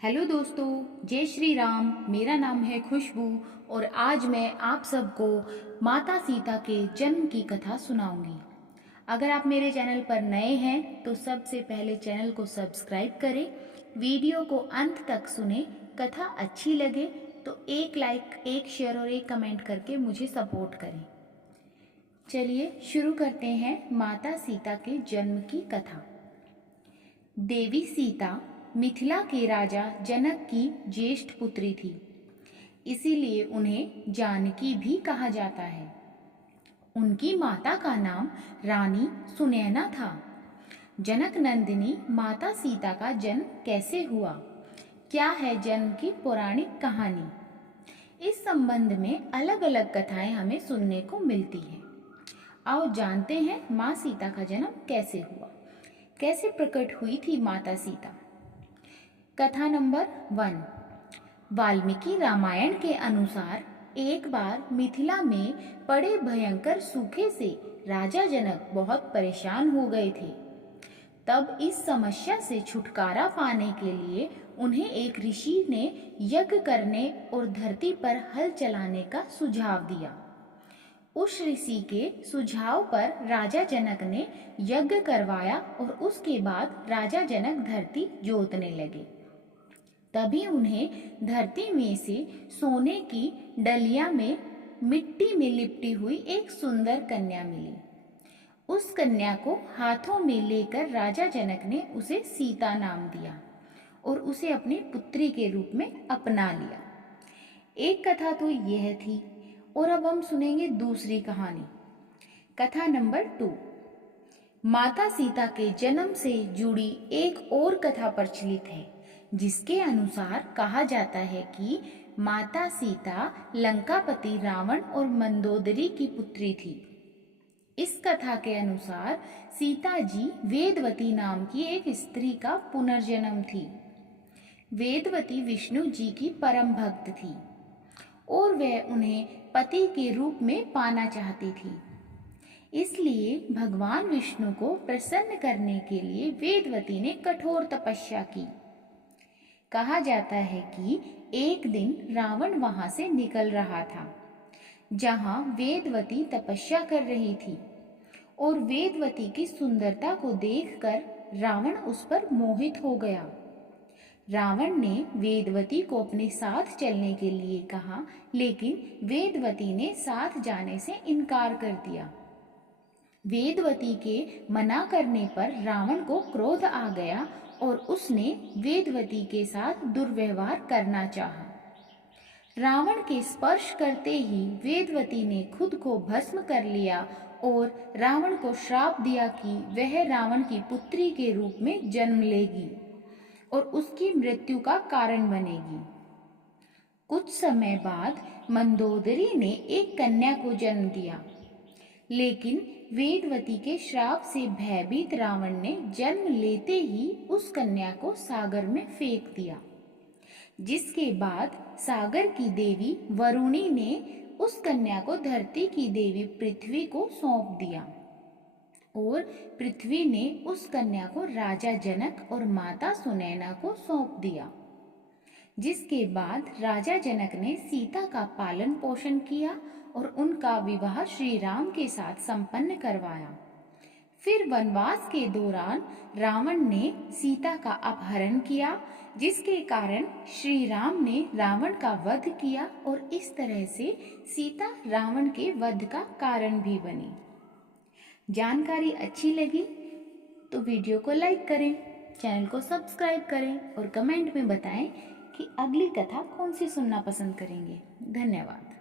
Hello दोस्तों, जय श्री राम। मेरा नाम है खुशबू और आज मैं आप सबको माता सीता के जन्म की कथा सुनाऊंगी। अगर आप मेरे चैनल पर नए हैं तो सबसे पहले चैनल को सब्सक्राइब करें, वीडियो को अंत तक सुने। कथा अच्छी लगे तो एक लाइक, एक शेयर और एक कमेंट करके मुझे सपोर्ट करें। चलिए शुरू करते हैं माता सीता के जन्म की कथा। देवी सीता मिथिला के राजा जनक की ज्येष्ठ पुत्री थी, इसीलिए उन्हें जानकी भी कहा जाता है। उनकी माता का नाम रानी सुनैना था। जनक नंदिनी माता सीता का जन्म कैसे हुआ, क्या है जन्म की पौराणिक कहानी, इस संबंध में अलग अलग कथाएं हमें सुनने को मिलती हैं। आओ जानते हैं माँ सीता का जन्म कैसे हुआ, कैसे प्रकट हुई थी माता सीता। कथा नंबर 1। वाल्मीकि रामायण के अनुसार एक बार मिथिला में पड़े भयंकर सूखे से राजा जनक बहुत परेशान हो गए थे। तब इस समस्या से छुटकारा पाने के लिए उन्हें एक ऋषि ने यज्ञ करने और धरती पर हल चलाने का सुझाव दिया। उस ऋषि के सुझाव पर राजा जनक ने यज्ञ करवाया और उसके बाद राजा जनक धरती जोतने लगे। तभी उन्हें धरती में से सोने की डलिया में मिट्टी में लिपटी हुई एक सुंदर कन्या मिली। उस कन्या को हाथों में लेकर राजा जनक ने उसे सीता नाम दिया और उसे अपनी पुत्री के रूप में अपना लिया। एक कथा तो यह थी और अब हम सुनेंगे दूसरी कहानी। कथा नंबर 2। माता सीता के जन्म से जुड़ी एक और कथा प्रचलित है, जिसके अनुसार कहा जाता है कि माता सीता लंकापति रावण और मंदोदरी की पुत्री थी। इस कथा के अनुसार सीता जी वेदवती नाम की एक स्त्री का पुनर्जन्म थी। वेदवती विष्णु जी की परम भक्त थी और वह उन्हें पति के रूप में पाना चाहती थी। इसलिए भगवान विष्णु को प्रसन्न करने के लिए वेदवती ने कठोर तपस्या की। कहा जाता है कि एक दिन रावण वहां से निकल रहा था जहां वेदवती तपस्या कर रही थी, और वेदवती की सुंदरता को देखकर रावण उस पर मोहित हो गया। रावण ने वेदवती को अपने साथ चलने के लिए कहा, लेकिन वेदवती ने साथ जाने से इनकार कर दिया। वेदवती के मना करने पर रावण को क्रोध आ गया और उसने वेदवती के साथ दुर्व्यवहार करना चाहा। रावण के स्पर्श करते ही वेदवती ने खुद को भस्म कर लिया और रावण को श्राप दिया कि वह रावण की पुत्री के रूप में जन्म लेगी और उसकी मृत्यु का कारण बनेगी। कुछ समय बाद मंदोदरी ने एक कन्या को जन्म दिया, लेकिन वेदवती के श्राप से भयभीत रावण ने जन्म लेते ही उस कन्या को सागर में फेंक दिया, जिसके बाद सागर की देवी वरुणी ने उस कन्या को धरती की देवी पृथ्वी को सौंप दिया और पृथ्वी ने उस कन्या को राजा जनक और माता सुनैना को सौंप दिया। जिसके बाद राजा जनक ने सीता का पालन पोषण किया और उनका विवाह श्री राम के साथ संपन्न करवाया। फिर वनवास के दौरान रावण ने सीता का अपहरण किया, जिसके कारण श्री राम ने रावण का वध किया और इस तरह से सीता रावण के वध का कारण भी बनी। जानकारी अच्छी लगी तो वीडियो को लाइक करें, चैनल को सब्सक्राइब करें और कमेंट में बताएं कि अगली कथा कौन सी सुनना पसंद करेंगे। धन्यवाद।